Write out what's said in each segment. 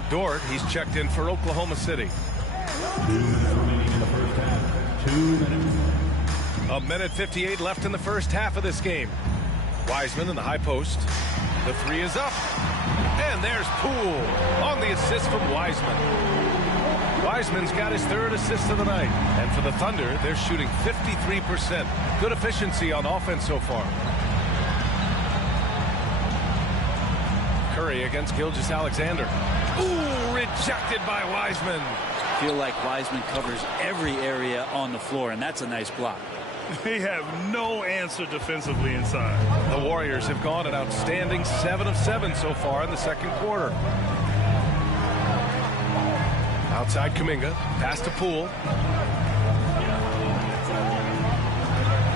Lou Dort. He's checked in for Oklahoma City. 2 minutes remaining in the first half. 2 minutes. A minute 58 left in the first half of this game. Wiseman in the high post. The three is up. And there's Poole on the assist from Wiseman. Wiseman's got his third assist of the night. And for the Thunder, they're shooting 53%. Good efficiency on offense so far. Curry against Gilgeous-Alexander. Ooh, rejected by Wiseman. Feel like Wiseman covers every area on the floor, and that's a nice block. They have no answer defensively inside. The Warriors have gone an outstanding 7 of 7 so far in the second quarter. Outside Kuminga, pass to Poole.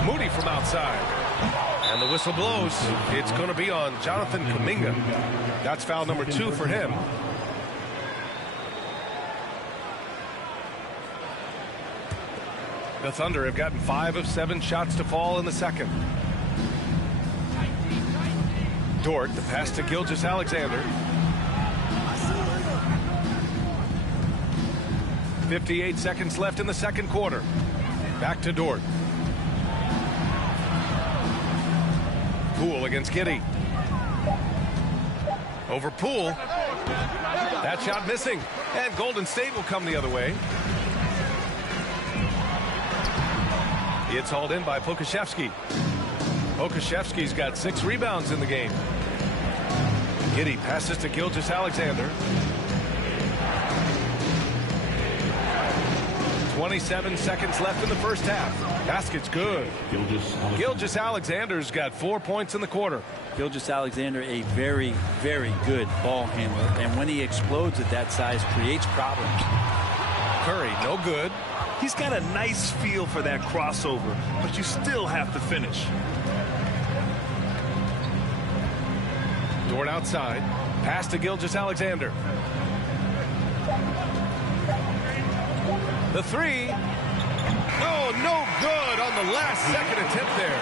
Moody from outside. And the whistle blows. It's going to be on Jonathan Kuminga. That's foul number 2 for him. The Thunder have gotten 5 of 7 shots to fall in the second. Dort, the pass to Gilgeous-Alexander. 58 seconds left in the second quarter. Back to Dort. Poole against Giddey. Over Poole. That shot missing. And Golden State will come the other way. It's hauled in by Pokusevski. Pokusevski's got 6 rebounds in the game. Giddey passes to Gilgeous-Alexander. 27 seconds left in the first half. Basket's good. Gilgeous-Alexander's got 4 points in the quarter. Gilgeous-Alexander, a very, very good ball handler. And when he explodes at that size, creates problems. Curry, no good. He's got a nice feel for that crossover, but you still have to finish. Dort outside. Pass to Gilgeous-Alexander. The three. Oh, no good on the last second attempt there.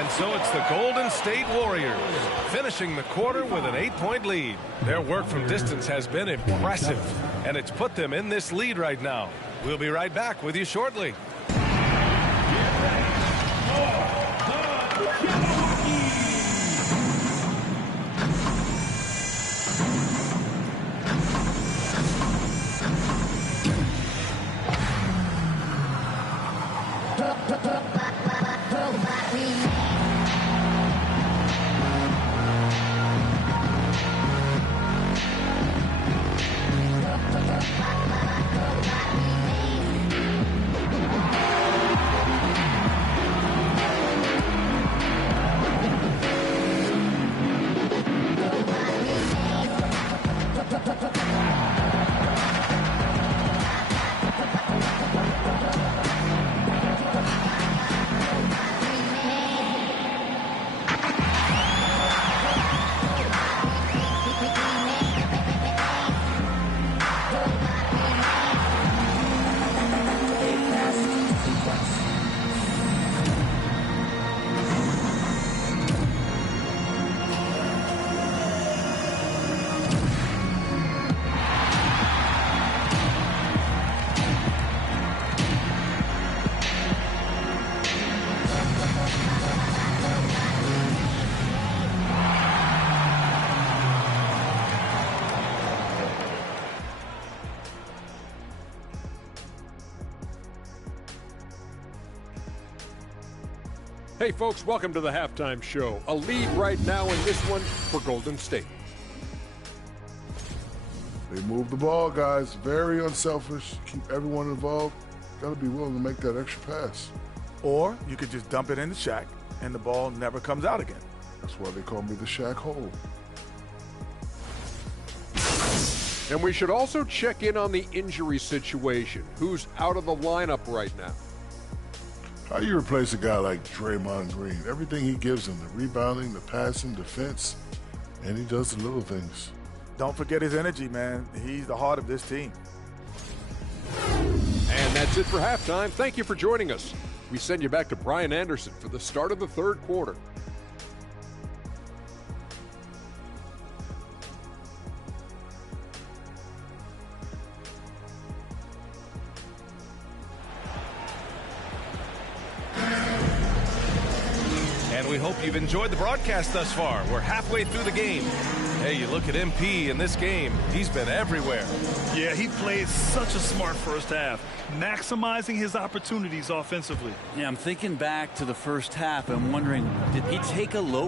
And so it's the Golden State Warriors finishing the quarter with an 8-point lead. Their work from distance has been impressive, and it's put them in this lead right now. We'll be right back with you shortly. Hey folks, welcome to the halftime show. A lead right now in this one for Golden State. They move the ball, guys. Very unselfish. Keep everyone involved. Got to be willing to make that extra pass. Or you could just dump it into Shaq, and the ball never comes out again. That's why they call me the Shaq Hole. And we should also check in on the injury situation. Who's out of the lineup right now? How do you replace a guy like Draymond Green? Everything he gives him, the rebounding, the passing, defense, and he does the little things. Don't forget his energy, man. He's the heart of this team. And that's it for halftime. Thank you for joining us. We send you back to Brian Anderson for the start of the third quarter. And we hope you've enjoyed the broadcast thus far. We're halfway through the game. Hey, you look at MP in this game, he's been everywhere. Yeah, he played such a smart first half, maximizing his opportunities offensively. Yeah, I'm thinking back to the first half and wondering, did he take a low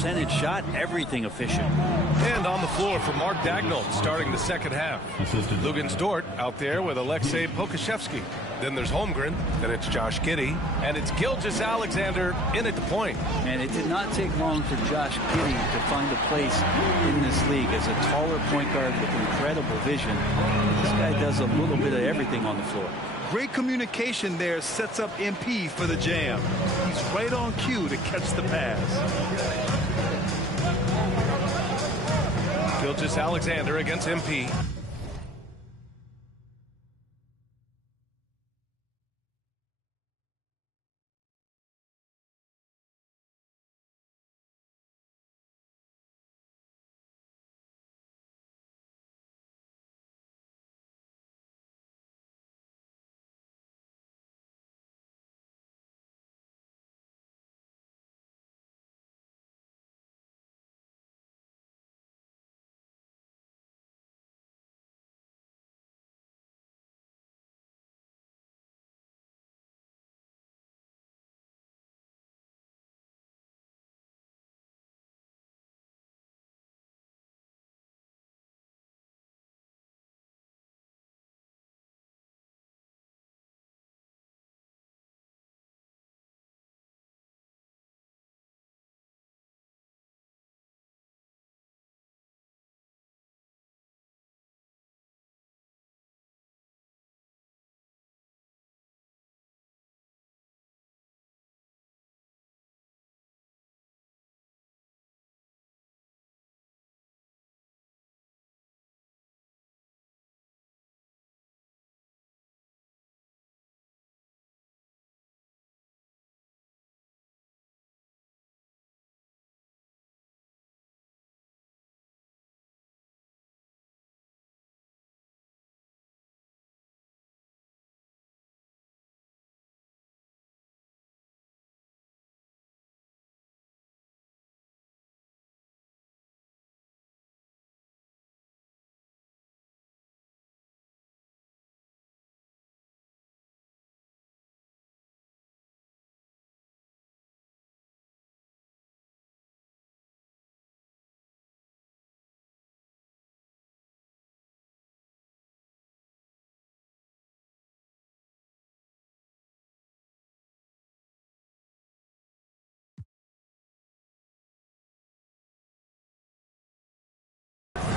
percentage shot, everything efficient. And on the floor for Mark Dagnall starting the second half. Lugens Dort out there with Alexei Pokashevsky. Then there's Holmgren, then it's Josh Giddey, and it's Gilgeous-Alexander in at the point. And it did not take long for Josh Giddey to find a place in this league as a taller point guard with incredible vision. This guy does a little bit of everything on the floor. Great communication there sets up MP for the jam. He's right on cue to catch the pass. Gilgeous-Alexander against MP.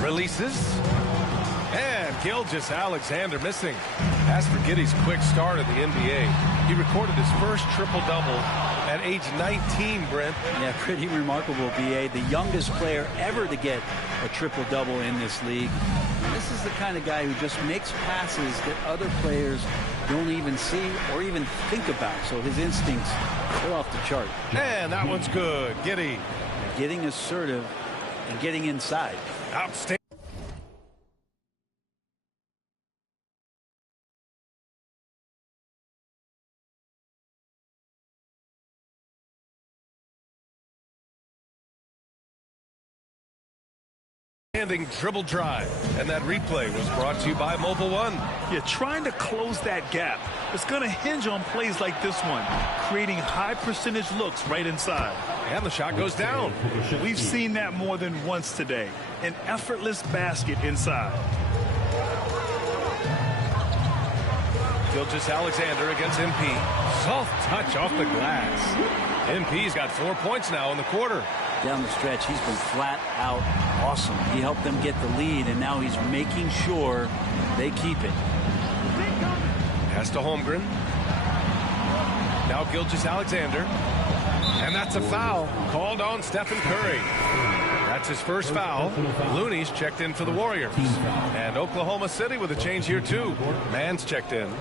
Releases. And Gilgeous-Alexander missing. As for Giddey's quick start in the NBA, he recorded his first triple-double at age 19, Brent. Yeah, pretty remarkable, B.A. The youngest player ever to get a triple-double in this league. This is the kind of guy who just makes passes that other players don't even see or even think about. So his instincts, they're off the chart. And that one's good. Giddey. Getting assertive and getting inside. Outstanding. Dribble drive, and that replay was brought to you by Mobile One. Yeah, trying to close that gap. It's going to hinge on plays like this one, creating high percentage looks right inside. And the shot goes down. We've seen that more than once today. An effortless basket inside. Gilgeous-Alexander against MP. Soft touch off the glass. MP's got 4 points now in the quarter. Down the stretch, he's been flat out awesome. He helped them get the lead, and now he's making sure they keep it. Pass to Holmgren. Now Gilgeous-Alexander. And that's a foul called on Stephen Curry. That's his first foul. Looney's checked in for the Warriors. And Oklahoma City with a change here, too. Mann's checked in.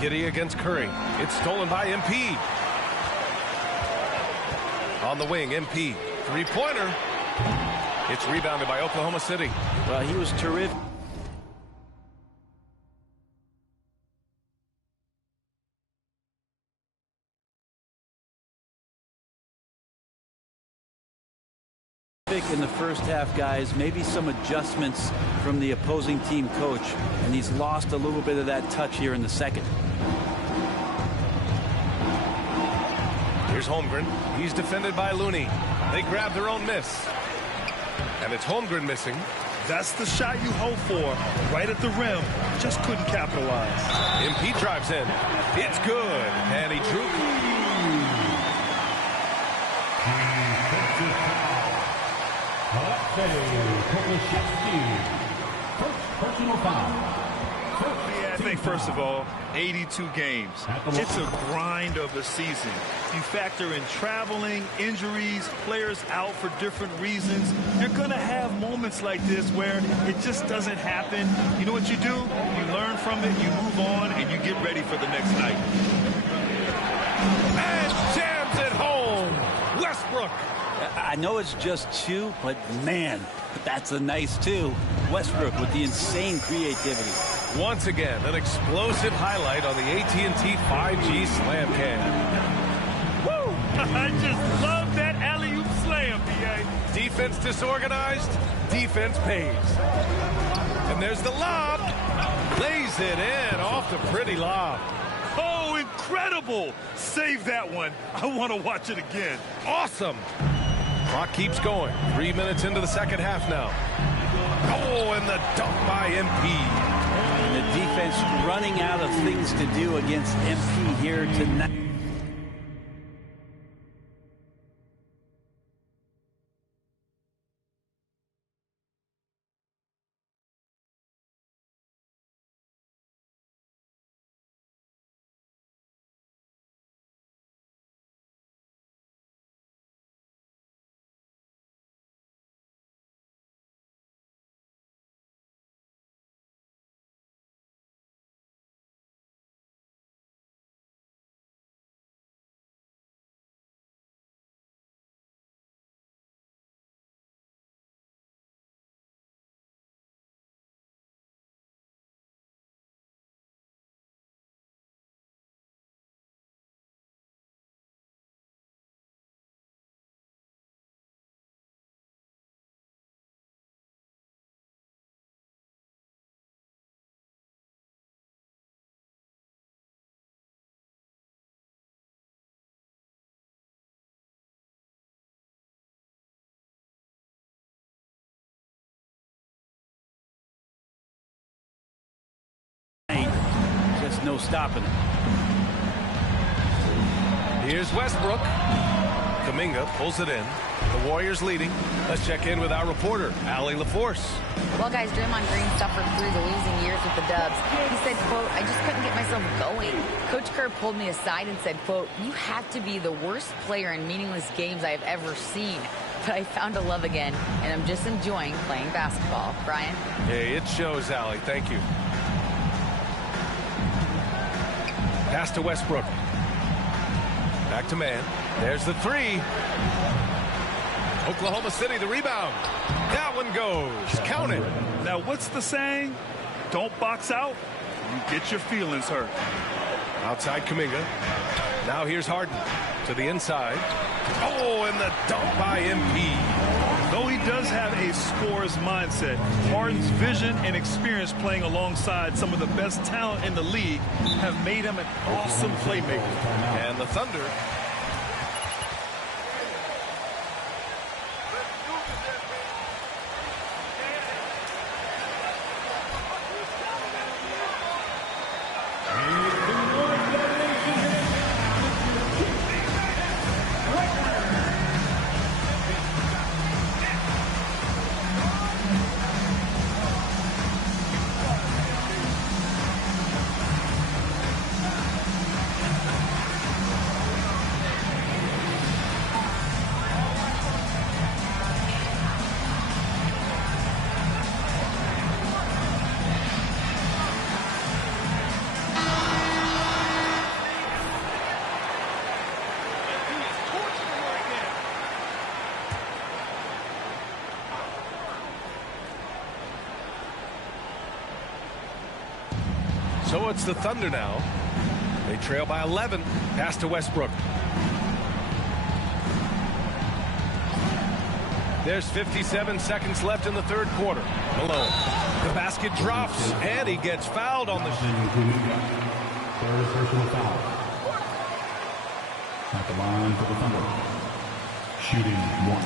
Giddey against Curry. It's stolen by MP. On the wing, MP. Three-pointer. It's rebounded by Oklahoma City. Well, he was terrific. In the first half, guys, maybe some adjustments from the opposing team coach, and he's lost a little bit of that touch here in the second. Here's Holmgren. He's defended by Looney. They grab their own miss. And it's Holmgren missing. That's the shot you hope for, right at the rim. Just couldn't capitalize. MP drives in. It's good. And he drew. First personal foul. I think, first of all, 82 games. It's a grind of a season. You factor in traveling, injuries, players out for different reasons. You're going to have moments like this where it just doesn't happen. You know what you do? You learn from it, you move on, and you get ready for the next night. And jams it home. Westbrook. I know it's just two, but man, that's a nice two. Westbrook with the insane creativity. Once again, an explosive highlight on the AT&T 5G Slam Cam. Woo! I just love that alley-oop slam, B.A. Defense disorganized, defense pays. And there's the lob. Lays it in off the pretty lob. Oh, incredible! Save that one. I want to watch it again. Awesome. Clock keeps going. 3 minutes into the second half now. Oh, and the dunk by MP. And the defense running out of things to do against MP here tonight. Just no stopping it. Here's Westbrook. Kuminga pulls it in. The Warriors leading. Let's check in with our reporter, Allie LaForce. Well, guys, Draymond Green suffered through the losing years with the Dubs. He said, quote, I just couldn't get myself going. Coach Kerr pulled me aside and said, quote, you have to be the worst player in meaningless games I have ever seen. But I found a love again, and I'm just enjoying playing basketball. Brian? Hey, it shows, Allie. Thank you. Pass to Westbrook. Back to man. There's the three. Oklahoma City, the rebound. That one goes. Count it. Now, what's the saying? Don't box out, you get your feelings hurt. Outside Kuminga. Now here's Harden to the inside. Oh, and the dunk by MP. Though he does have a scorer's mindset, Harden's vision and experience playing alongside some of the best talent in the league have made him an awesome playmaker. And the Thunder. So it's the Thunder now. They trail by 11. Pass to Westbrook. There's 57 seconds left in the third quarter. Malone. The basket drops, and he gets fouled on the shot. Third personal foul. At the line for the Thunder. Shooting 1.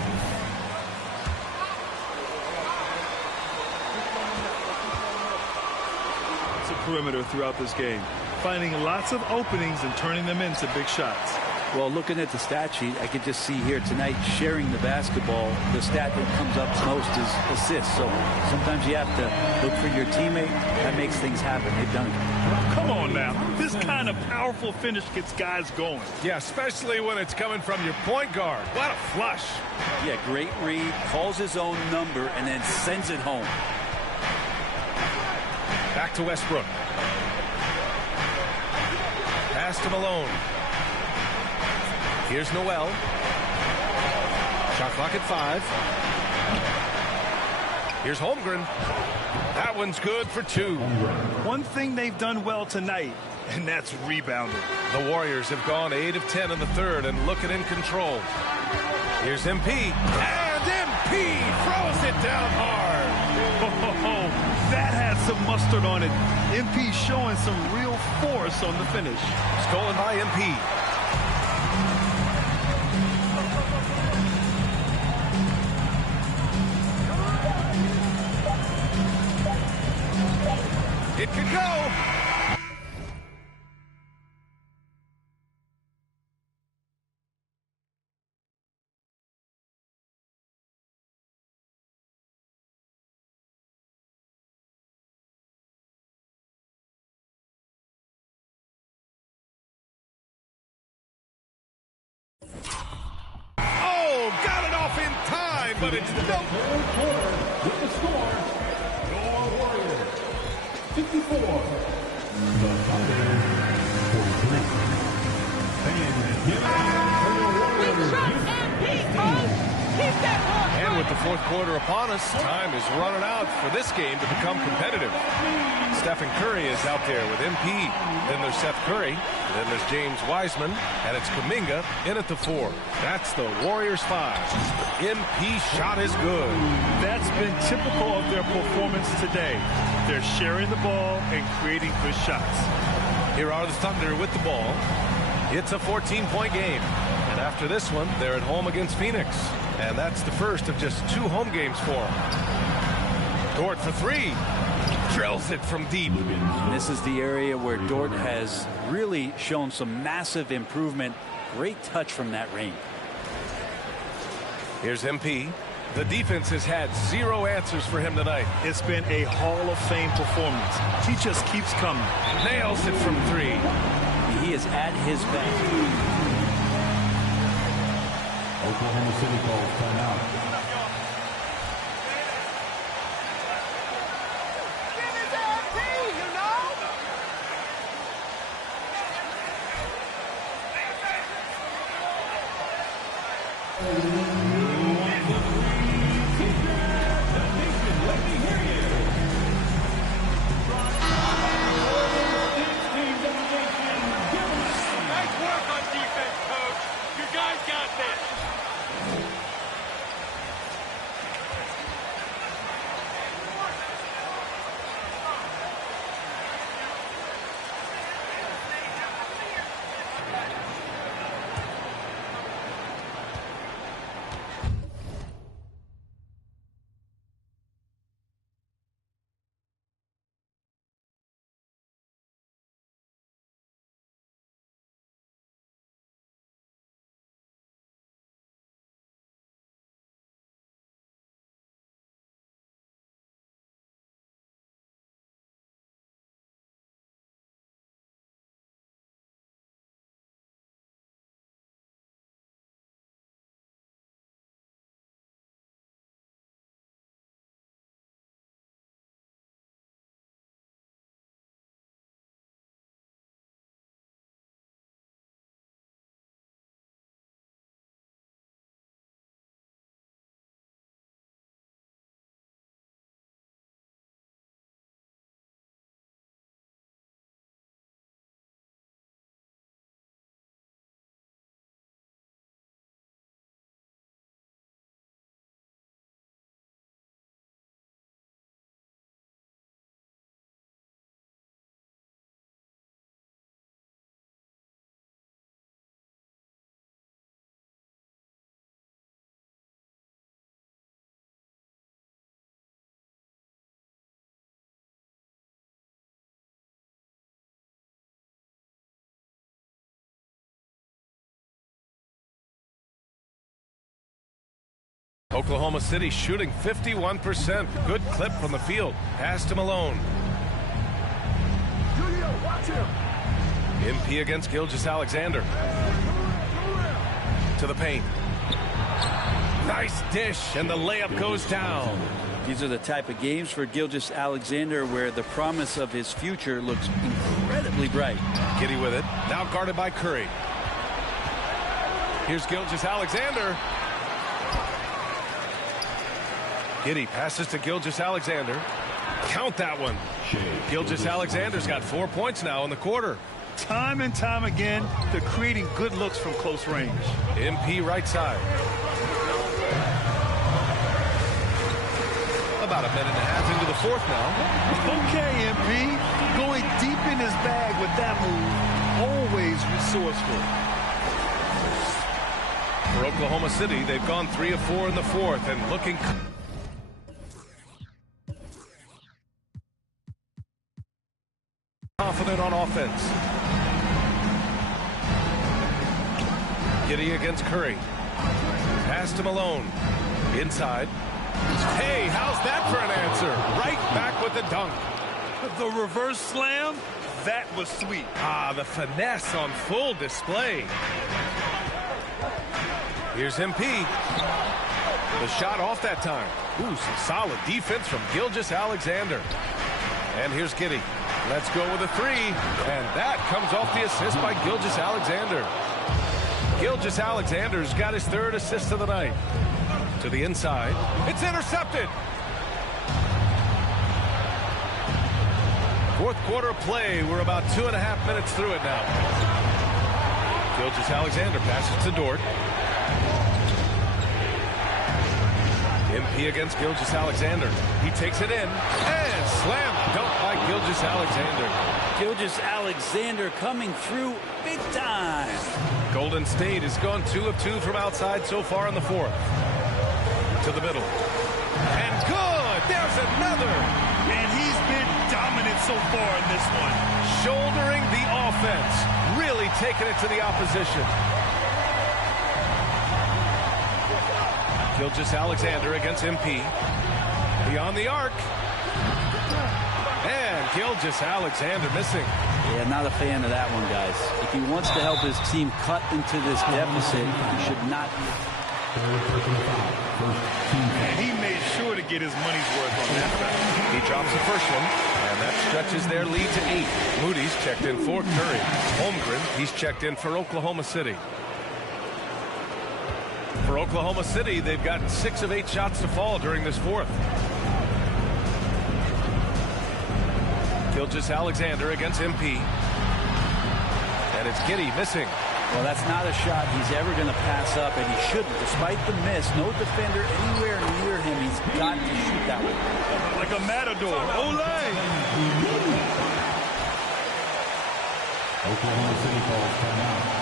It's a perimeter throughout this game, finding lots of openings and turning them into big shots. Well, looking at the stat sheet, I could just see here tonight sharing the basketball. The stat that comes up most is assists. So sometimes you have to look for your teammate. That makes things happen. They've done it. Come on now. This kind of powerful finish gets guys going. Yeah, especially when it's coming from your point guard. What a flush. Yeah, great read, calls his own number, and then sends it home. Back to Westbrook. Pass to Malone. Here's Noel. Shot clock at 5. Here's Holmgren. That one's good for 2. One thing they've done well tonight, and that's rebounding. The Warriors have gone 8 of 10 in the third and looking in control. Here's MP. And MP throws it down hard. Oh, that had some mustard on it. MP showing some real force on the finish. Stolen by MP. It could go. Oh, got it off in time, but it's no. Third quarter with the score, your Warriors 54. The Thunder 43. And give it up for the Warriors. And with the fourth quarter upon us, time is running out for this game to become competitive. Stephen Curry is out there with MP. Then there's Seth Curry. Then there's James Wiseman. And it's Kuminga in at the 4. That's the Warriors 5. MP shot is good. That's been typical of their performance today. They're sharing the ball and creating good shots. Here are the Thunder with the ball. It's a 14-point game. And after this one, they're at home against Phoenix. And that's the first of just 2 home games for them. Dort for 3. Drills it from deep. And this is the area where Dort has really shown some massive improvement. Great touch from that range. Here's MP. The defense has had 0 answers for him tonight. It's been a Hall of Fame performance. He just keeps coming. Nails it from 3. He is at his best. Oklahoma City calls timeout. Nice work on defense, coach. You guys got this. Oklahoma City shooting 51%. Good clip from the field. Pass to Malone. MP against Gilgeous-Alexander. To the paint. Nice dish, and the layup goes down. These are the type of games for Gilgeous-Alexander where the promise of his future looks incredibly bright. Giddey with it. Now guarded by Curry. Here's Gilgeous-Alexander. Giddey passes to Gilgeous-Alexander. Count that one. Gilgeous-Alexander's got 4 points now in the quarter. Time and time again, they're creating good looks from close range. MP right side. About a minute and a half into the fourth now. Okay, MP. Going deep in his bag with that move. Always resourceful. For Oklahoma City, they've gone 3 of 4 in the fourth and looking confident on offense. Giddey against Curry. Pass to Malone. Inside. Hey, how's that for an answer? Right back with the dunk. The reverse slam, that was sweet. Ah, the finesse on full display. Here's MP. The shot off that time. Ooh, some solid defense from Gilgeous-Alexander. And here's Giddey. Let's go with a three. And that comes off the assist by Gilgeous-Alexander. Gilgeous-Alexander's got his third assist of the night. To the inside. It's intercepted. Fourth quarter play. We're about 2.5 minutes through it now. Gilgeous-Alexander passes to Dort. MP against Gilgeous-Alexander. He takes it in. And slam dunk by Gilgeous-Alexander. Gilgeous-Alexander coming through big time. Golden State has gone 2 of 2 from outside so far in the fourth. To the middle. And good! There's another! And he's been dominant so far in this one. Shouldering the offense. Really taking it to the opposition. Gilgeous-Alexander against MP. Beyond the arc. And Gilgeous-Alexander missing. Yeah, not a fan of that one, guys. If he wants to help his team cut into this deficit, he should not be. And he made sure to get his money's worth on that foul. He drops the first one, and that stretches their lead to 8. Moody's checked in for Curry. Holmgren, he's checked in for Oklahoma City. For Oklahoma City, they've got 6 of 8 shots to fall during this fourth. Gilgeous-Alexander against MP. And it's Giddey missing. Well, that's not a shot he's ever going to pass up, and he shouldn't. Despite the miss, no defender anywhere near him. He's got to shoot that one. Like a matador. Olay! Oklahoma City calls timeout.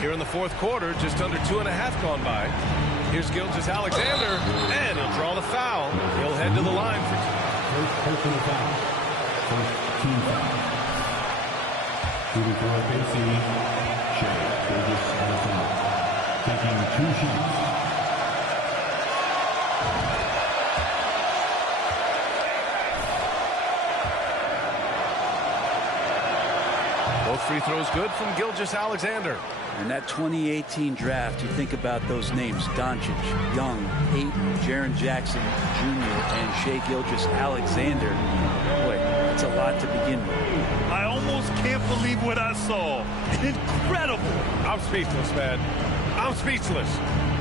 Here in the fourth quarter, just under 2.5 gone by. Here's Gilgeous-Alexander, and he'll draw the foul. He'll head to the line for First personal foul. First team foul. Shooting for OKC, Shea Gilgeous-Alexander. Taking 2 shots. both free throws good from Gilgeous-Alexander. In that 2018 draft, you think about those names: Doncic, Young, Ayton, Jaren Jackson Jr., and Shea Gilgeous-Alexander. Boy, that's a lot to begin with. I almost can't believe what I saw. Incredible. I'm speechless, man. I'm speechless.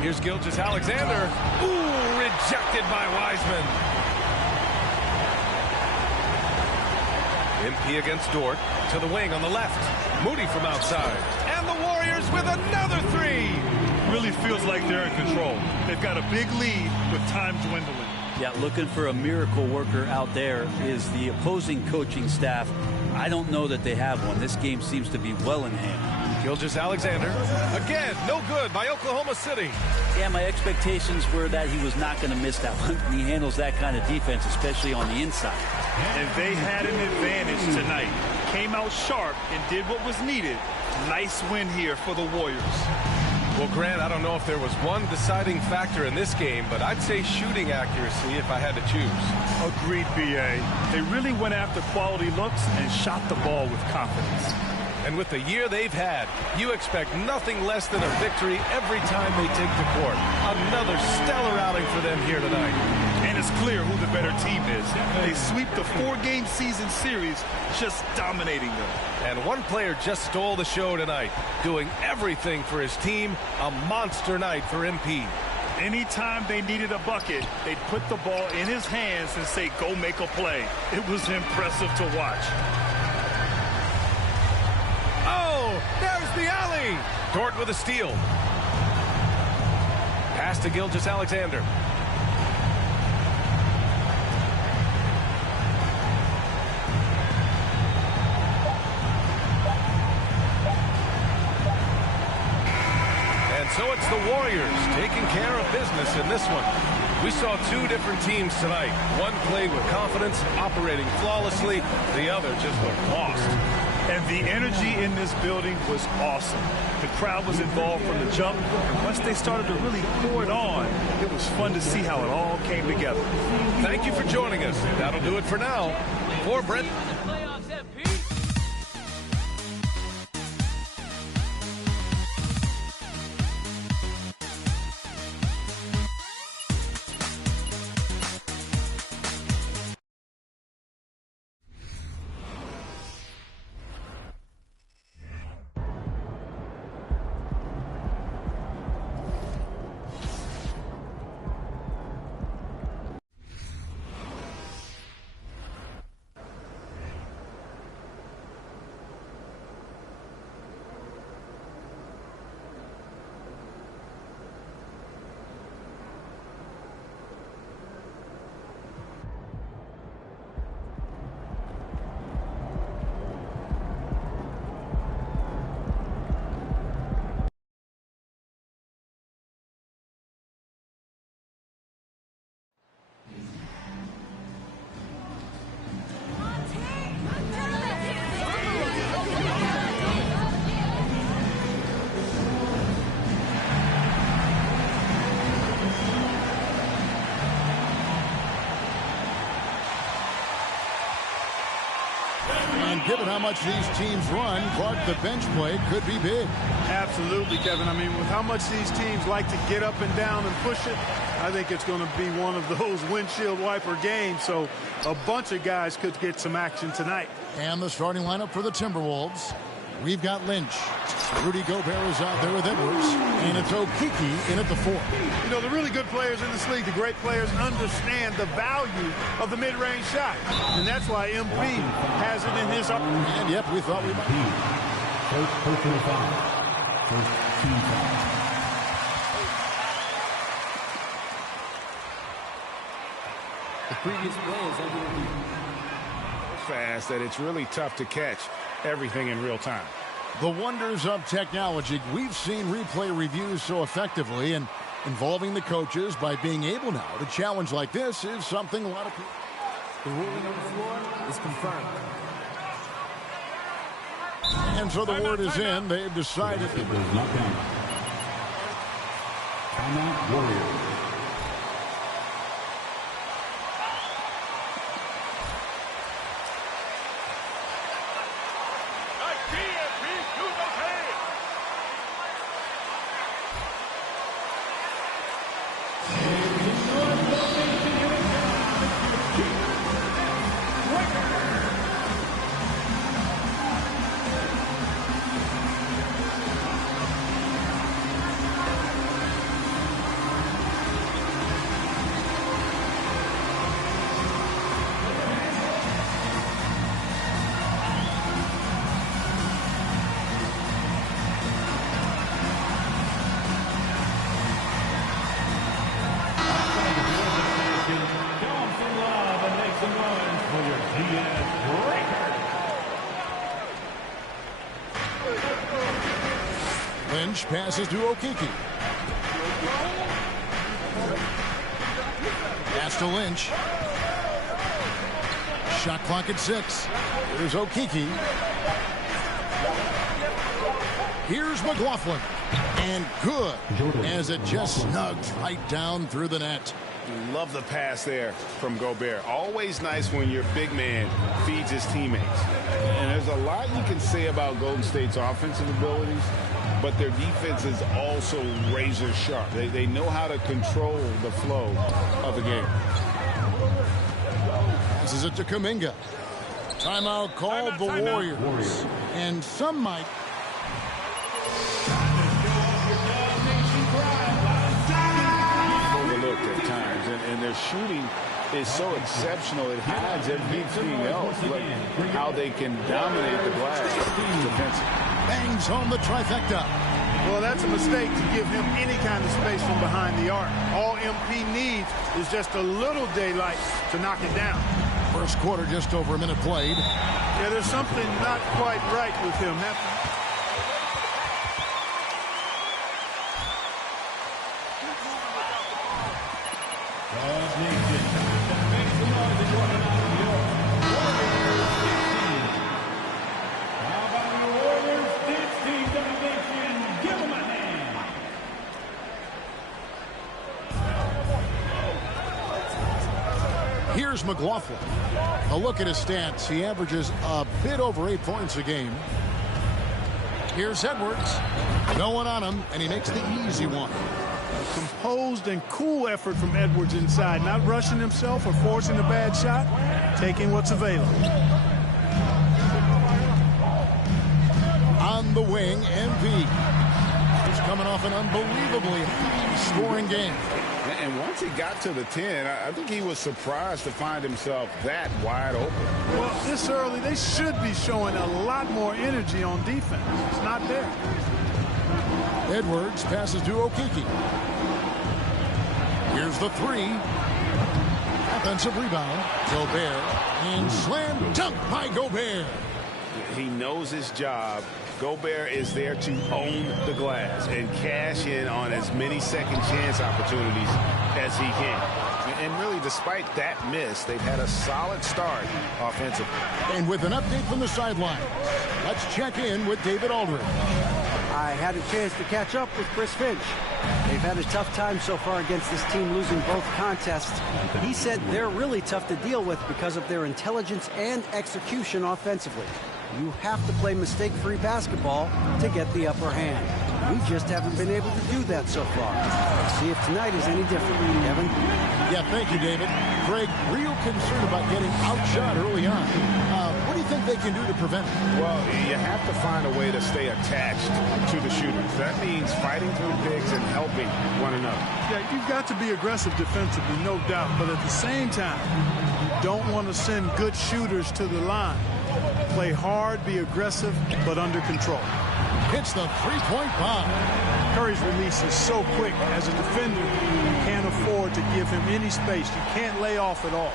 Here's Gilgeous-Alexander. Ooh, rejected by Wiseman. MP against Dort. To the wing on the left. Moody from outside. And the Warriors with another three. Really feels like they're in control. They've got a big lead with time dwindling. Yeah, looking for a miracle worker out there is the opposing coaching staff. I don't know that they have one. This game seems to be well in hand. Gilgeous-Alexander, again, no good by Oklahoma City. Yeah, my expectations were that he was not going to miss that one. He handles that kind of defense, especially on the inside. And they had an advantage tonight. Came out sharp and did what was needed. Nice win here for the Warriors. Well, Grant, I don't know if there was one deciding factor in this game, but I'd say shooting accuracy if I had to choose. Agreed, B.A. They really went after quality looks and shot the ball with confidence. And with the year they've had, you expect nothing less than a victory every time they take the court. Another stellar outing for them here tonight. And it's clear who the better team is. They sweep the 4-game season series, just dominating them. And one player just stole the show tonight, doing everything for his team. A monster night for MP. Anytime they needed a bucket, they'd put the ball in his hands and say, go make a play. It was impressive to watch. Oh, there's the alley. Dort with a steal. Pass to Gilgeous-Alexander. And so it's the Warriors taking care of business in this one. We saw two different teams tonight. One played with confidence, operating flawlessly. The other just looked lost. And the energy in this building was awesome. The crowd was involved from the jump, and once they started to really pour it on, it was fun to see how it all came together. Thank you for joining us. That'll do it for now. For Brent. And given how much these teams run, Clark, the bench play could be big. Absolutely, Kevin. I mean, with how much these teams like to get up and down and push it, I think it's going to be one of those windshield wiper games. So a bunch of guys could get some action tonight. And the starting lineup for the Timberwolves. We've got Lynch. Rudy Gobert is out there with Edwards. And it's Okeke in at the 4. You know, the really good players in this league, the great players, understand the value of the mid-range shot. And that's why MP has it in his... And yep, we thought we might. First personal foul. First team foul. The previous play is under review. Fast that it's really tough to catch everything in real time. The wonders of technology. We've seen replay reviews so effectively, and involving the coaches by being able now to challenge like this is something a lot of people... The ruling on the floor is confirmed. And so the word is in. They've decided... It does not count. Timeout, Warriors. Lynch passes to Okiki. Pass to Lynch. Shot clock at 6. Here's Okiki. Here's McLaughlin. And good, as it just snugs right down through the net. Love the pass there from Gobert. Always nice when your big man feeds his teammates. And there's a lot you can say about Golden State's offensive abilities, but their defense is also razor sharp. They know how to control the flow of the game. Passes it to Kuminga. Timeout called the Warriors. And some might. Overlooked at times, and their shooting is so exceptional it hides everything else. Look how they can dominate the glass defensively. Bangs home the trifecta. Well, that's a mistake to give him any kind of space from behind the arc. All MP needs is just a little daylight to knock it down. First quarter, just over a minute played. Yeah, there's something not quite right with him. Here's McLaughlin. A look at his stats. He averages a bit over 8 points a game. Here's Edwards. No one on him, and he makes the easy one. A composed and cool effort from Edwards inside. Not rushing himself or forcing a bad shot. Taking what's available. On the wing, MP. He's coming off an unbelievably high-scoring game. And once he got to the 10, I think he was surprised to find himself that wide open. Well, this early, they should be showing a lot more energy on defense. It's not there. Edwards passes to Okiki. Here's the 3. Offensive rebound. Gobert. And slam dunk by Gobert. He knows his job. Gobert is there to own the glass and cash in on as many second chance opportunities as he can. And really, despite that miss, they've had a solid start offensively. And with an update from the sideline, let's check in with David Aldridge. I had a chance to catch up with Chris Finch. They've had a tough time so far against this team, losing both contests. He said they're really tough to deal with because of their intelligence and execution offensively. You have to play mistake-free basketball to get the upper hand. We just haven't been able to do that so far. Let's see if tonight is any different, Kevin. Yeah, thank you, David. Greg, real concern about getting outshot early on. What do you think they can do to prevent it? Well, you have to find a way to stay attached to the shooters. That means fighting through picks and helping one another. Yeah, you've got to be aggressive defensively, no doubt. But at the same time, you don't want to send good shooters to the line. Play hard, be aggressive, but under control. Hits the three-point bomb. Curry's release is so quick. As a defender, you can't afford to give him any space. You can't lay off at all.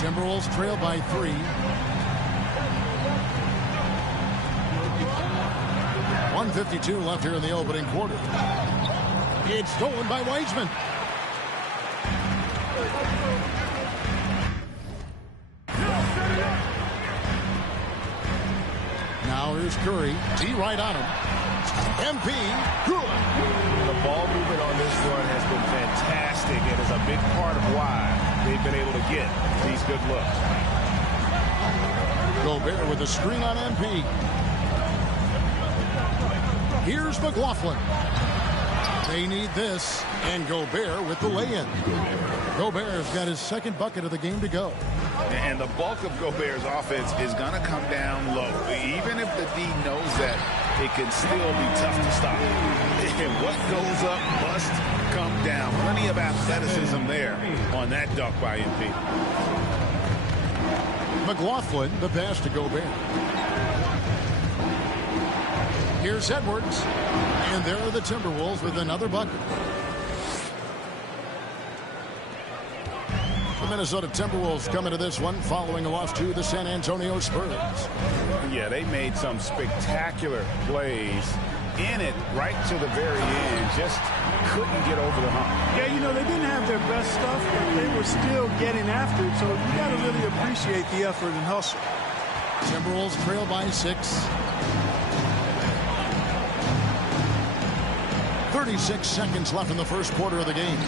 Timberwolves trail by 3. .152 left here in the opening quarter. It's stolen by Wiseman. Now here's Curry. D right on him. MP, good. The ball movement on this run has been fantastic and is a big part of why they've been able to get these good looks. Gobert with a screen on MP. Here's McLaughlin. They need this. And Gobert with the lay-in. Gobert's got his second bucket of the game to go. And the bulk of Gobert's offense is going to come down low. Even if the D knows that, it can still be tough to stop. And what goes up must come down. Plenty of athleticism there on that dunk by MP. McLaughlin, the pass to Gobert. Here's Edwards. And there are the Timberwolves with another bucket. Minnesota Timberwolves come into this one following a loss to the San Antonio Spurs. Yeah, they made some spectacular plays in it right to the very end. Just couldn't get over the hump. Yeah, you know, they didn't have their best stuff, but they were still getting after it. So you got to really appreciate the effort and hustle. Timberwolves trail by 6. 36 seconds left in the first quarter of the game.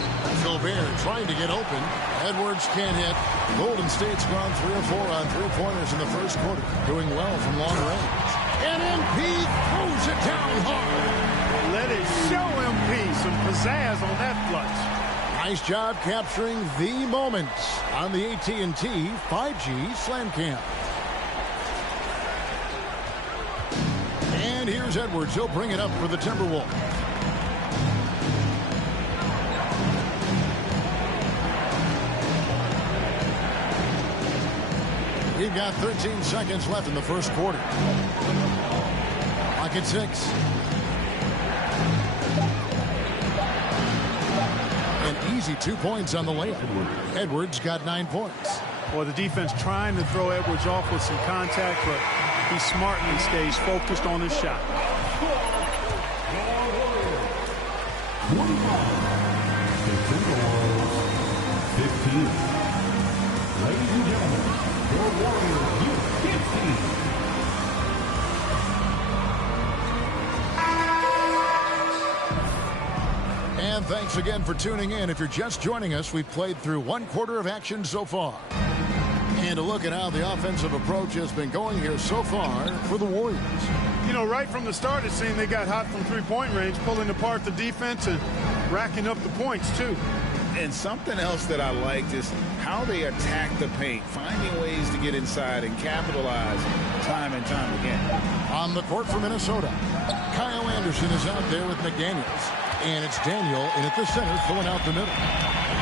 Gobert trying to get open. Edwards can't hit. Golden State's gone 3 of 4 on three-pointers in the first quarter. Doing well from long range. And MP throws it down hard. Let it show MP some pizzazz on that flush. Nice job capturing the moment on the AT&T 5G Slam Cam. And here's Edwards. He'll bring it up for the Timberwolves. We've got 13 seconds left in the first quarter. Clock at 6. An easy 2 points on the layup. Edwards got 9 points. Well, the defense trying to throw Edwards off with some contact, but he smartly stays focused on his shot. 15. Ladies and gentlemen, your Warriors U15. And thanks again for tuning in. If you're just joining us, we've played through 1 quarter of action so far. And a look at how the offensive approach has been going here so far for the Warriors. You know, right from the start, it seemed they got hot from three-point range, pulling apart the defense and racking up the points, too. And something else that I liked is how they attack the paint, finding ways to get inside and capitalize time and time again. On the court for Minnesota, Kyle Anderson is out there with McDaniels. And it's Daniel in at the center, filling out the middle.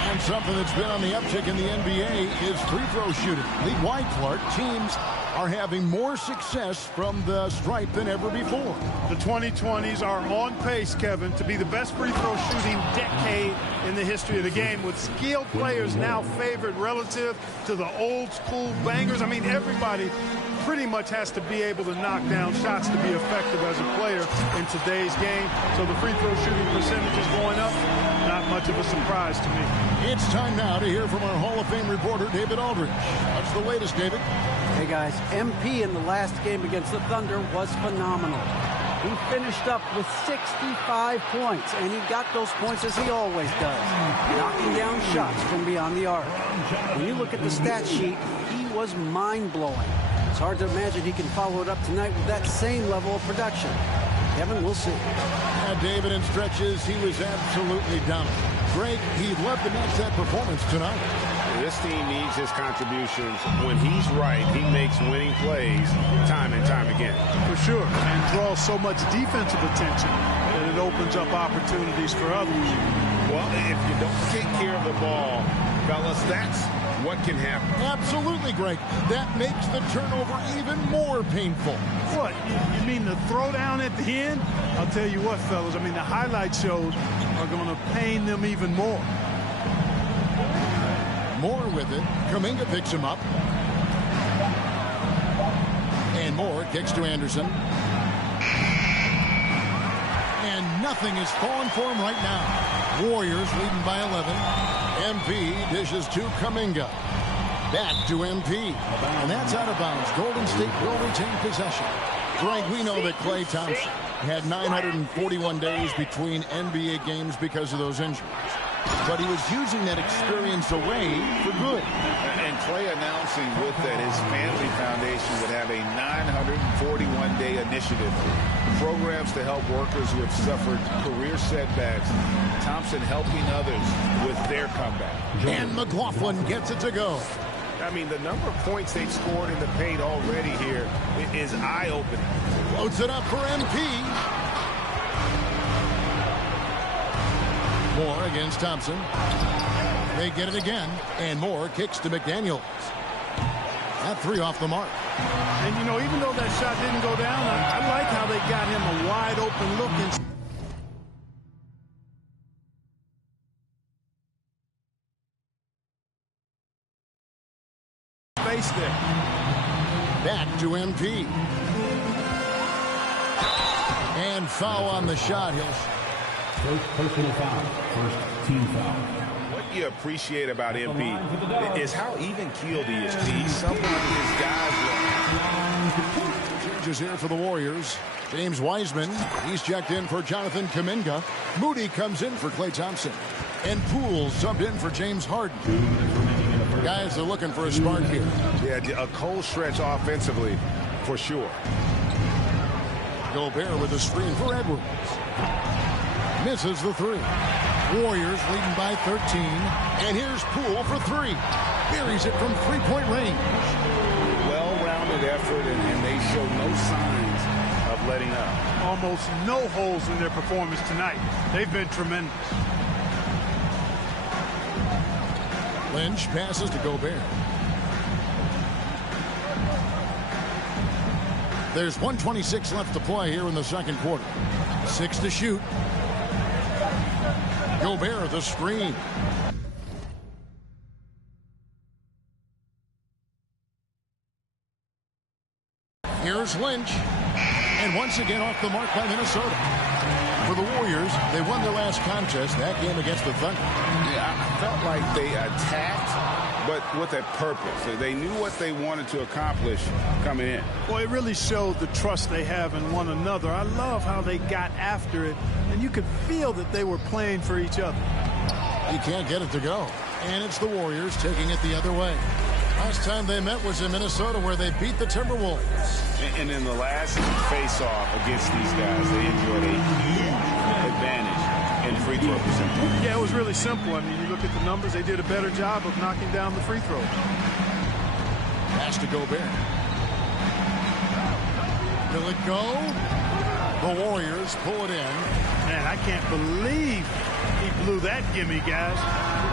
And something that's been on the uptick in the NBA is free throw shooting. League-wide, Clark, teams are having more success from the stripe than ever before. The 2020s are on pace, Kevin, to be the best free throw shooting decade in the history of the game, with skilled players now favored relative to the old school bangers. I mean, everybody pretty much has to be able to knock down shots to be effective as a player in today's game. So the free throw shooting percentage is going up. Not much of a surprise to me. It's time now to hear from our Hall of Fame reporter, David Aldridge. What's the latest, David? Hey, guys, MP in the last game against the Thunder was phenomenal. He finished up with 65 points, and he got those points as he always does, knocking down shots from beyond the arc. When you look at the stat sheet, he was mind-blowing. It's hard to imagine he can follow it up tonight with that same level of production. Kevin, we'll see. Yeah, David, in stretches, he was absolutely dominant. Greg, he'd love to match that performance tonight. This team needs his contributions. When he's right, he makes winning plays time and time again. For sure, and draws so much defensive attention that it opens up opportunities for others. Well, if you don't take care of the ball, fellas, that's what can happen. Absolutely, Greg. That makes the turnover even more painful. What? You mean the throwdown at the end? I'll tell you what, fellas. I mean, the highlight shows are going to pain them even more. Moore with it. Kuminga picks him up. And Moore kicks to Anderson. And nothing is falling for him right now. Warriors leading by 11. MP dishes to Kuminga. Back to MP. And that's out of bounds. Golden State will retain possession. Greg, we know that Klay Thompson had 941 days between NBA games because of those injuries. But he was using that experience away for good. And Klay announcing with that his family foundation would have a 941-day initiative. Programs to help workers who have suffered career setbacks. Thompson helping others with their comeback. And McLaughlin gets it to go. I mean, the number of points they've scored in the paint already here is eye-opening. Loads it up for MP. Moore against Thompson. They get it again, and Moore kicks to McDaniels. That 3 off the mark. And, you know, even though that shot didn't go down, I like how they got him a wide-open look. space there. Back to MP. And foul on the shot. First personal foul. First team foul. What you appreciate about MP is how even-keeled he is. He's someone his guys Changes here for the Warriors. James Wiseman, he's checked in for Jonathan Kuminga. Moody comes in for Klay Thompson. And Poole subbed in for James Harden. Guys are looking for a spark here. Yeah, a cold stretch offensively, for sure. Gobert with a screen for Edwards. Misses the three. Warriors leading by 13. And here's Poole for three. Buries it from three-point range. Well-rounded effort, and they show no signs of letting up. Almost no holes in their performance tonight. They've been tremendous. Lynch passes to Gobert. There's 1:26 left to play here in the second quarter. 6 to shoot. Gobert the screen. Here's Lynch. And once again off the mark by Minnesota. For the Warriors, they won their last contest, that game against the Thunder. Yeah, I felt like they attacked, but with a purpose. They knew what they wanted to accomplish coming in. Well, it really showed the trust they have in one another. I love how they got after it, and you could feel that they were playing for each other. He can't get it to go. And it's the Warriors taking it the other way. Last time they met was in Minnesota, where they beat the Timberwolves. And in the last face-off against these guys, they enjoyed a huge advantage in free throw percentage. Yeah, it was really simple. I mean, you look at the numbers, they did a better job of knocking down the free throw. Pass to Gobert. Will it go? The Warriors pull it in. Man, I can't believe he blew that gimme, guys.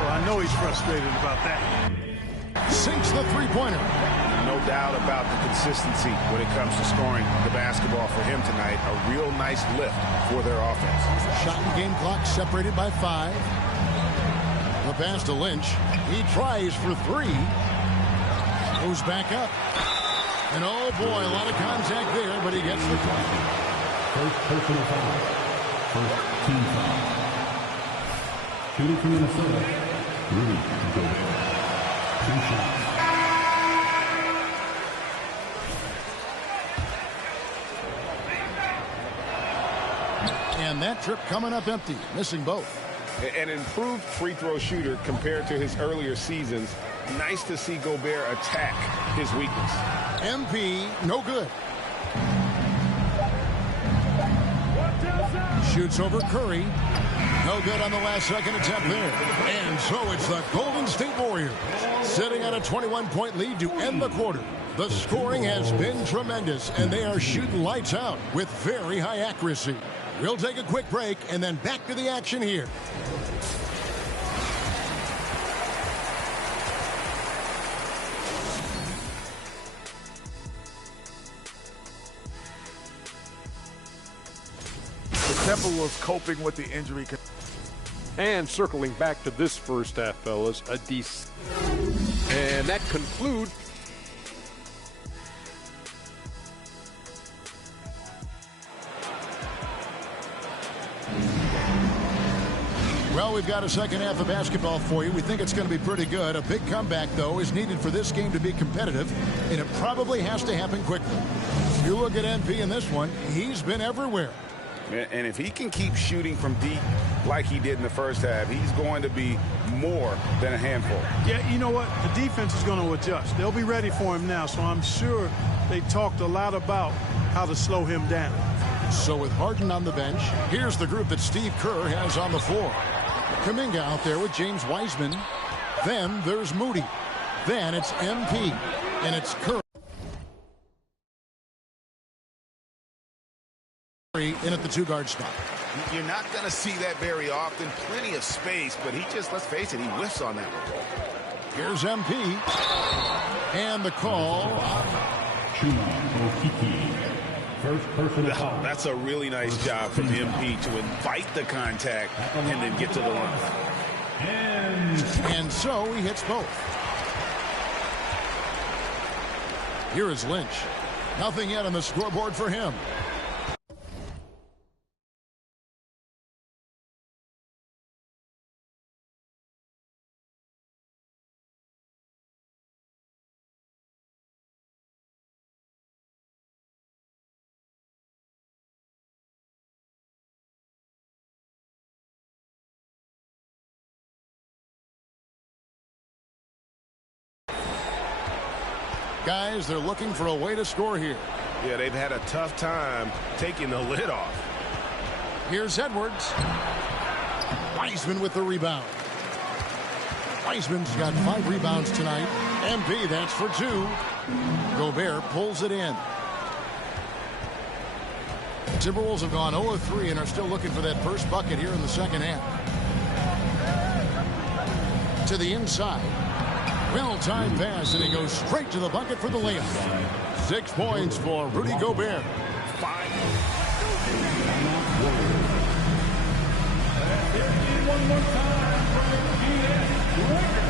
Well, I know he's frustrated about that. Sinks the three-pointer. No doubt about the consistency when it comes to scoring the basketball for him tonight. A real nice lift for their offense. Shot and game clock separated by 5. The pass to Lynch. He tries for 3. Goes back up. And oh boy, a lot of contact there, but he gets the point. First personal foul. First team foul. Shooting from Minnesota. Rudy Gobert. 2 shots. And that trip coming up empty, missing both. An improved free throw shooter compared to his earlier seasons. Nice to see Gobert attack his weakness. MP, no good. Shoots over Curry. No good on the last second attempt there. And so it's the Golden State Warriors sitting at a 21-point lead to end the quarter. The scoring has been tremendous, and they are shooting lights out with very high accuracy. We'll take a quick break and then back to the action here. The Timberwolves coping with the injury. And circling back to this first half, fellas, a decent. And that concludes. Well, we've got a second half of basketball for you. We think it's going to be pretty good. A big comeback, though, is needed for this game to be competitive, and it probably has to happen quickly. If you look at MP in this one, he's been everywhere. And if he can keep shooting from deep like he did in the first half, he's going to be more than a handful. Yeah, you know what? The defense is going to adjust. They'll be ready for him now, so I'm sure they talked a lot about how to slow him down. So with Harden on the bench, here's the group that Steve Kerr has on the floor. Kuminga out there with James Wiseman. Then there's Moody. Then it's MP. And it's Curry in at the 2-guard spot. You're not going to see that very often. Plenty of space, but he just, let's face it, he whiffs on that one. Here's MP. And the call. First personal foul. That's a really nice job from MP to invite the contact and then get to the line. And so he hits both. Here is Lynch. Nothing yet on the scoreboard for him. Guys, they're looking for a way to score here. Yeah, they've had a tough time taking the lid off. Here's Edwards. Wiseman with the rebound. Wiseman's got 5 rebounds tonight. MP, that's for 2. Gobert pulls it in. Timberwolves have gone 0 of 3 and are still looking for that first bucket here in the second half. To the inside. Well-timed pass, and he goes straight to the bucket for the layup. 6 points for Rudy Gobert. 5. One more time for PS5.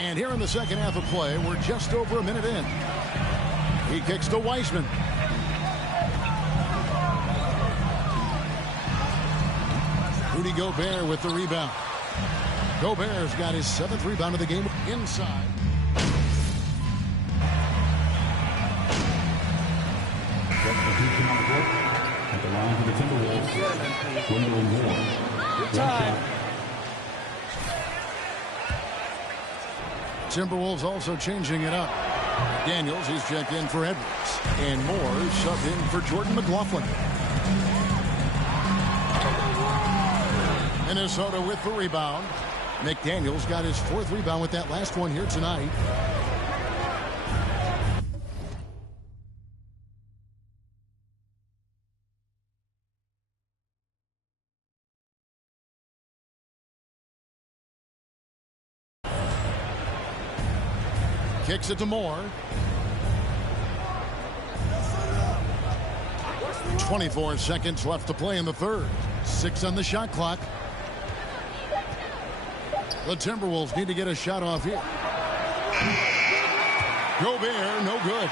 And here in the second half of play, we're just over a minute in. He kicks to Wiseman. Rudy Gobert with the rebound. Gobert's got his 7th rebound of the game inside. Substitution on the court at the line for the Timberwolves. Wendell Moore. Good time. Timberwolves also changing it up. Daniels, he's checked in for Edwards. And Moore is subbed in for Jordan McLaughlin. Minnesota with the rebound. McDaniels got his 4th rebound with that last one here tonight. Kicks it to Moore. 24 seconds left to play in the third. 6 on the shot clock. The Timberwolves need to get a shot off here. Gobert, no good.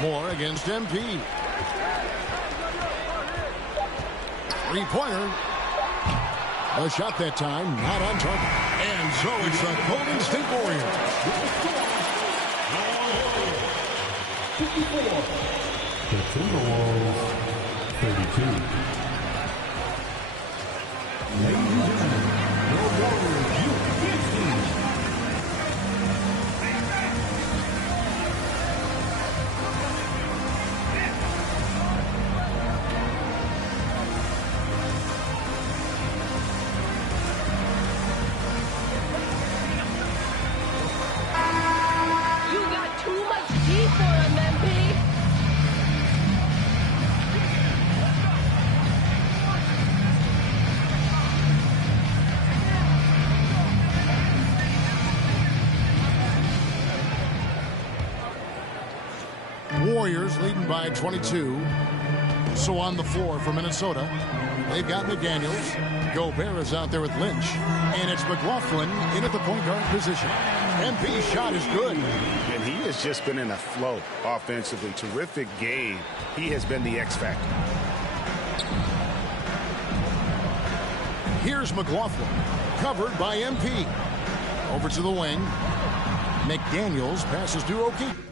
Moore against MP. 3-pointer. A shot that time, not on target. And so it's the Golden State Warriors. 54. The Timberwolves, 32. Ladies and gentlemen, the Warriors U.S. team. Warriors leading by 22. So on the floor for Minnesota, they've got McDaniels. Gobert is out there with Lynch. And it's McLaughlin in at the point guard position. MP's shot is good. And he has just been in a flow offensively. Terrific game. He has been the X factor. Here's McLaughlin, covered by MP. Over to the wing. McDaniels passes to O'Keefe.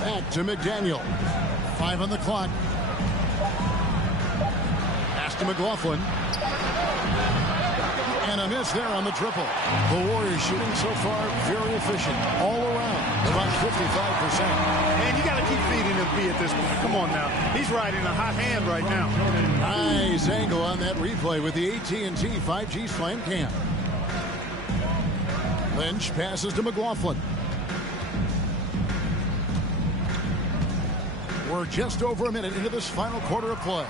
Back to McDaniel. 5 on the clock. Pass to McLaughlin. And a miss there on the triple. The Warriors shooting so far very efficient all around, about 55%. And you got to keep feeding him B at this point. Come on now. He's riding a hot hand right now. Nice angle on that replay with the AT&T 5G Slam Cam. Lynch passes to McLaughlin. We're just over a minute into this final quarter of play.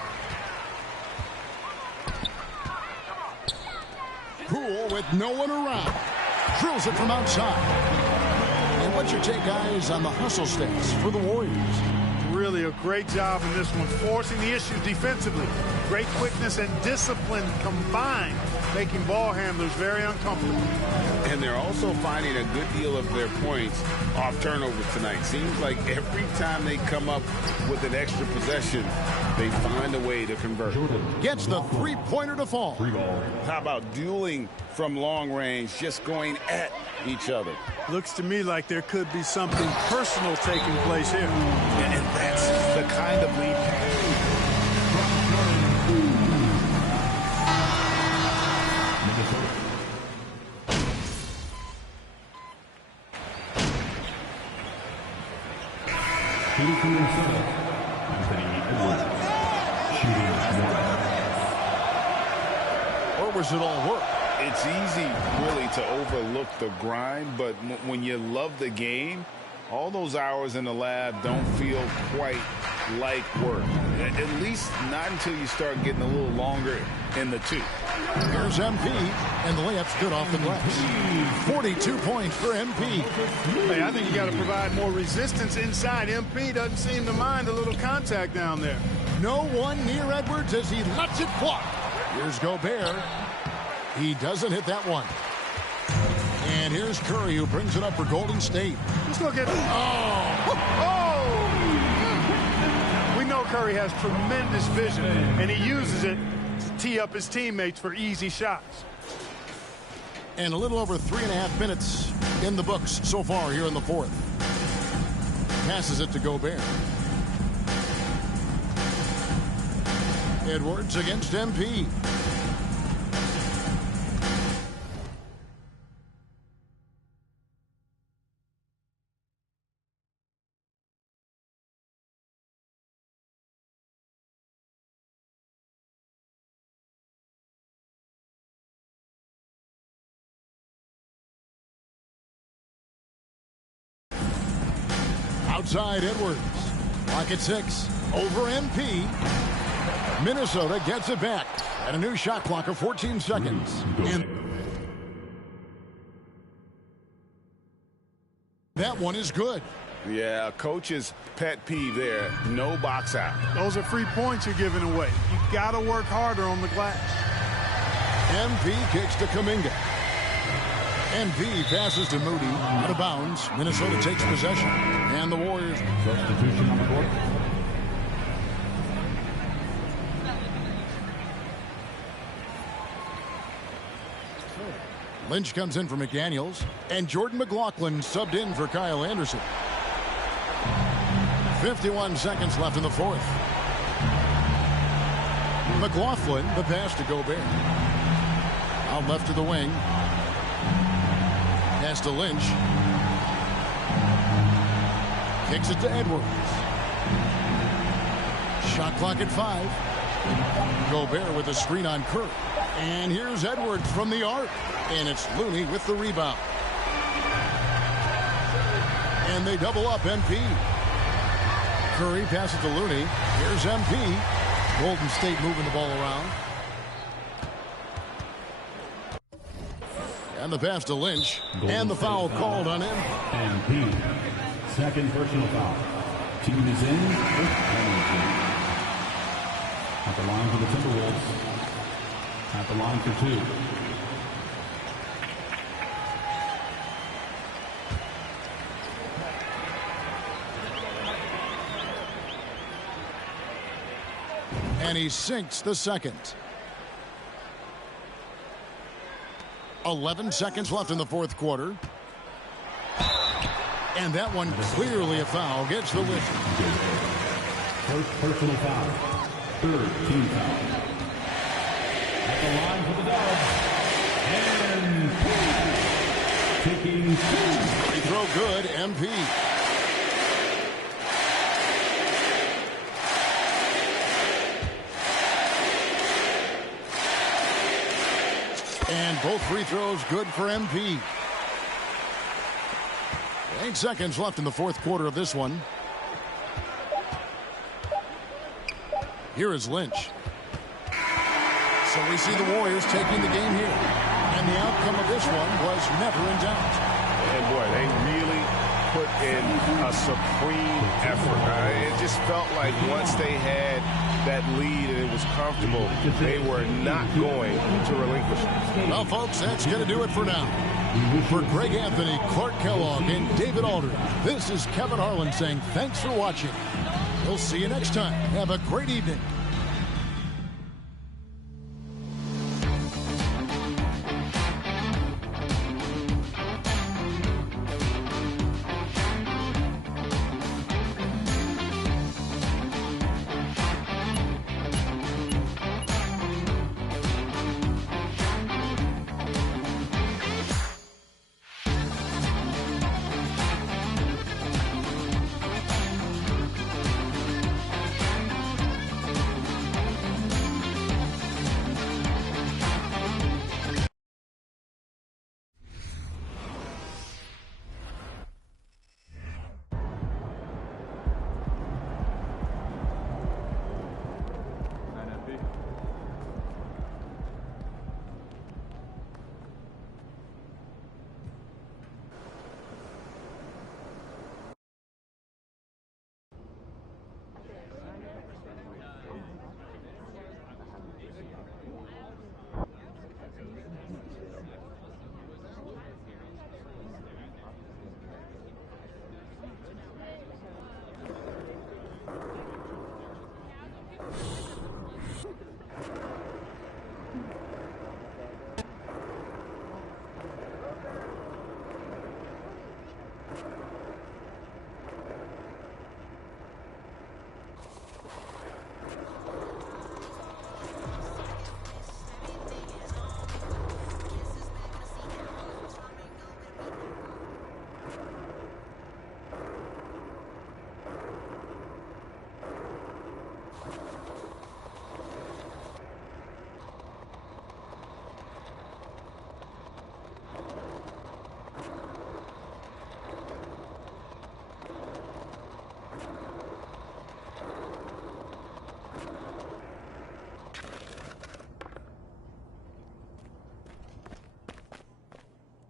Poole with no one around. Drills it from outside. And what's your take, guys, on the hustle stats for the Warriors? Really a great job in this one, forcing the issues defensively. Great quickness and discipline combined, making ball handlers very uncomfortable. And they're also finding a good deal of their points off turnovers tonight. Seems like every time they come up with an extra possession, they find a way to convert. Gets the three-pointer to fall. How about dueling from long range, just going at each other? Looks to me like there could be something personal taking place here. And that's the kind of lead pass. Or was it all work? It's easy, really, to overlook the grind, but when you love the game, all those hours in the lab don't feel quite like work. At least not until you start getting a little longer in the tooth. Here's MP, and the layup's good off the glass. 42 points for MP. Hey, I think you got to provide more resistance inside. MP doesn't seem to mind a little contact down there. No one near Edwards as he lets it fly. Here's Gobert. He doesn't hit that one. And here's Curry, who brings it up for Golden State. Just look at it. Oh! We know Curry has tremendous vision, and he uses it to tee up his teammates for easy shots. And a little over 3.5 minutes in the books so far here in the fourth. Passes it to Gobert. Edwards against MP. Outside Edwards. Clock at 6. Over MP. Minnesota gets it back. And a new shot clock of 14 seconds. And that one is good. Yeah, coach's pet peeve there. No box out. Those are free points you're giving away. You got to work harder on the glass. MP kicks to Kuminga. MP passes to Moody. Out of bounds. Minnesota takes possession. And the Warriors. Substitution on the court. Lynch comes in for McDaniels. And Jordan McLaughlin subbed in for Kyle Anderson. 51 seconds left in the fourth. McLaughlin, the pass to Gobert. Out left to the wing. Pass to Lynch. Kicks it to Edwards. Shot clock at 5. Gobert with a screen on Kerr. And here's Edwards from the arc. And it's Looney with the rebound. And they double up MP. Curry passes to Looney. Here's MP. Golden State moving the ball around. And the pass to Lynch. And the foul called on him. MP. Second personal foul. Team is in with penalty. At the line for the Timberwolves. At the line for 2. And he sinks the second. 11 seconds left in the fourth quarter. And that one clearly a foul. Gets the lift. First personal foul. Third team foul. At the line for the Dubs. And taking 2. Free throw good. MP. And both free throws good for MP. 8 seconds left in the fourth quarter of this one. Here is Lynch. So we see the Warriors taking the game here. And the outcome of this one was never in doubt. And boy, they really put in a supreme effort. It just felt like once they had that lead and it was comfortable, they were not going to relinquish it. Well, folks, that's going to do it for now. For Greg Anthony, Clark Kellogg, and David Aldridge, this is Kevin Harlan saying thanks for watching. We'll see you next time. Have a great evening.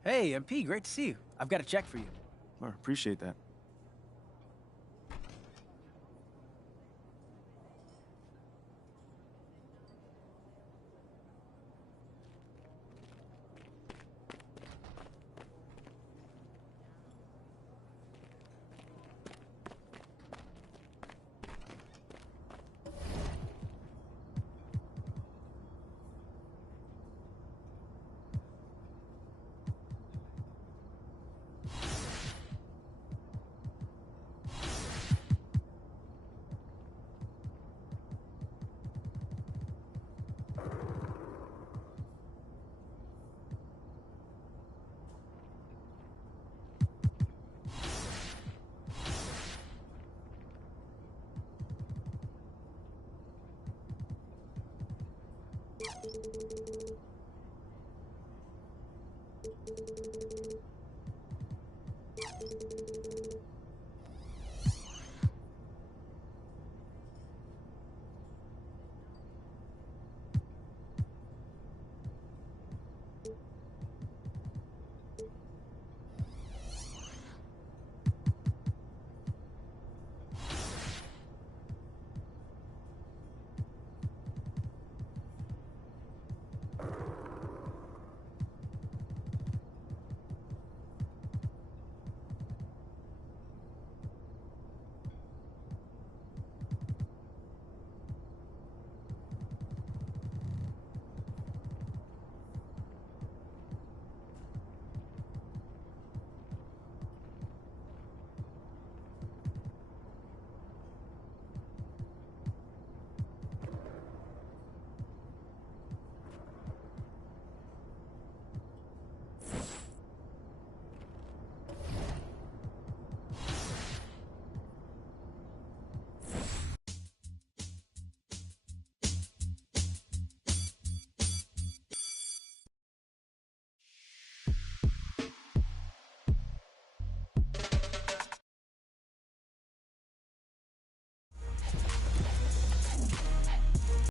Hey, MP, great to see you. I've got a check for you. I appreciate that.